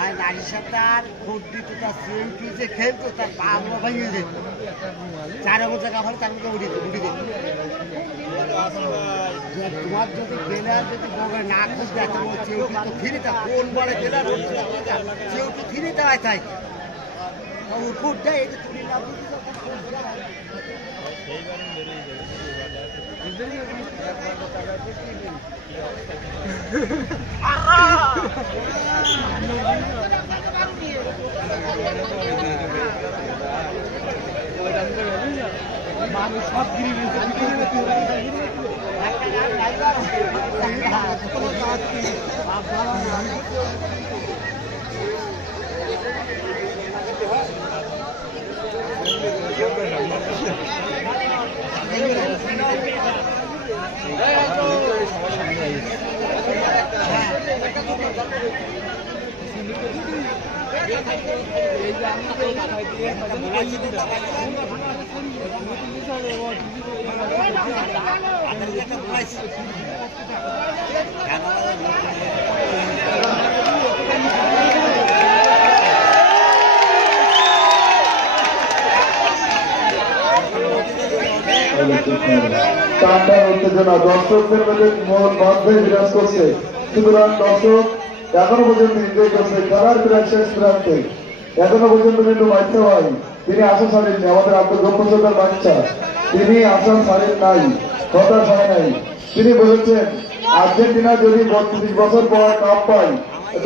আর নারী সপ্তাহ ভোট দিত তার সিএমপি যে খেলতো তার পা ভেঙে যেত, 4 জায়গা হলে তার মধ্যে উঠে দিত। তোমার যদি বেলার যদি না খুঁজতে চেউটি তো ফিরিতে কোন বলে বেলার চেউটি ফিরিতে হয় তাই ফুট দেয় এই যে তুলি না মানুষ সব উত্তেজনা দর্শকদের মধ্যে মন বন্ধে বিরাজ করছে। সুতরাং দর্শক এখনো পর্যন্ত এনজয় করছে খেলার প্রায় শেষ প্রান্তে। এখনো পর্যন্ত কিন্তু বাচ্চা ভাই তিনি আশা ছাড়েননি, আমাদের আব্দুল গফুর সরকার বাচ্চা তিনি আশা ছাড়েন নাই, হতাশ হয় নাই। তিনি বলেছেন আর্জেন্টিনা যদি 32 বছর পর কাপ পাই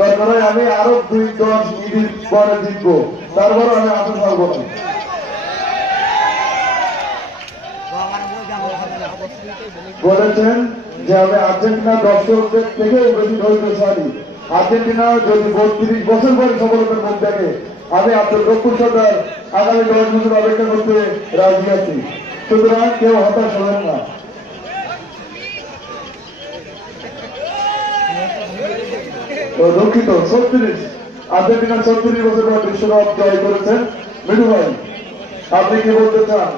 দরকার হয় আমি আরো 2-10 মিনিট পরে জিতবো, তারপরে আমি আশা ছাড়বো না। বলেছেন যে আমি আর্জেন্টিনা দর্শকদের থেকে বেশি ধৈর্যশালী। আর্জেন্টিনা যদি 32 বছর পরে সফলতার মুখ দেখে আমি আব্দুল গফুর সরকার আগামী 10 বছর অপেক্ষা করতে রাজি আছি। সুতরাং কেউ হতাশ হবেন না। দুঃখিত 36 আর্জেন্টিনা 36 বছর পর বিশ্বকাপ জয় করেছেন। মিঠু ভাই আপনি কি বলতে চান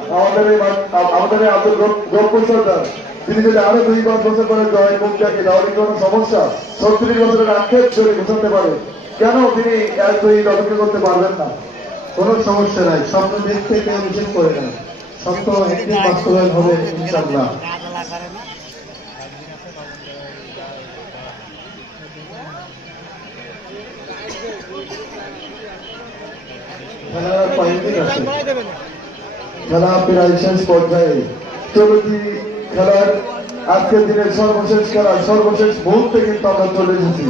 আমাদের আব্দুল গফুর সরকার তিনি যদি আরো 2-5 বছর পরে জয় মুখ দেখে তাহলে কোনো সমস্যা? 36 বছরের আক্ষেপ যদি বোঝাতে পারে কেন তিনি 1-2 অপেক্ষা করতে পারবেন না? কোনো সমস্যা নাই, স্বপ্ন দেখতে কেউ নিষেধ করে না, স্বপ্ন একদিন বাস্তবায়ন হবে ইনশাআল্লাহ। খেলা প্রায় শেষ পর্যায়ে চলতি খেলার আজকের দিনের সর্বশেষ খেলার সর্বশেষ মুহূর্তে কিন্তু আমরা চলে এসেছি।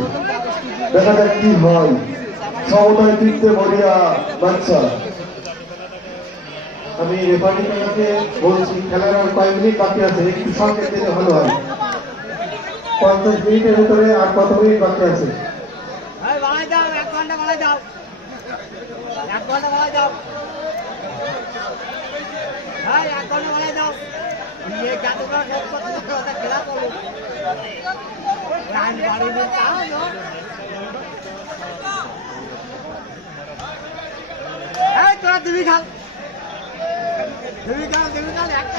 দেখা যাক কি হয়। সমতায় ফিরতে মরিয়া বাচ্চা। আমি রেফারিকে বলছি খেলার আর কয়েক মিনিট বাকি আছে, একটু সংকেত দিলে ভালো হয়। 50 মিনিটের ভিতরে আর কত মিনিট বাকি আছে?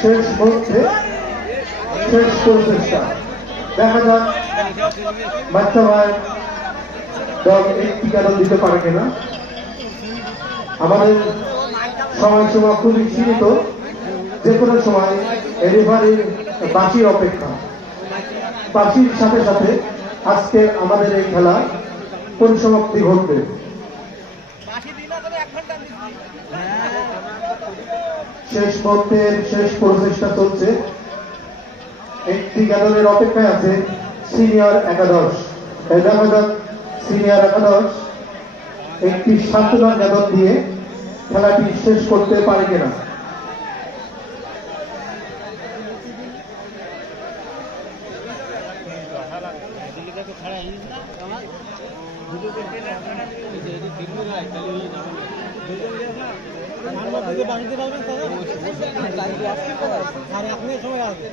শেষ মুহূর্তে শেষ প্রচেষ্টা, দেখা যাক বাচ্চা ভাই দল একটি কারণ দিতে পারে কিনা। আমাদের সময়সীমা খুবই সীমিত, যে কোনো সময় রেফারির বাঁশির অপেক্ষা। বাঁশির সাথে সাথে আজকে আমাদের এই খেলা পরিসমাপ্তি ঘটবে। শেষ মুহূর্তের শেষ প্রচেষ্টা চলছে। একটি গ্যাদরের অপেক্ষায় আছে সিনিয়র একাদশ। দেখা যাক সিনিয়র একাদশ একটি সান্ত্বনা গ্যাদর দিয়ে খেলাটি শেষ করতে পারে কিনা। সময় আছে।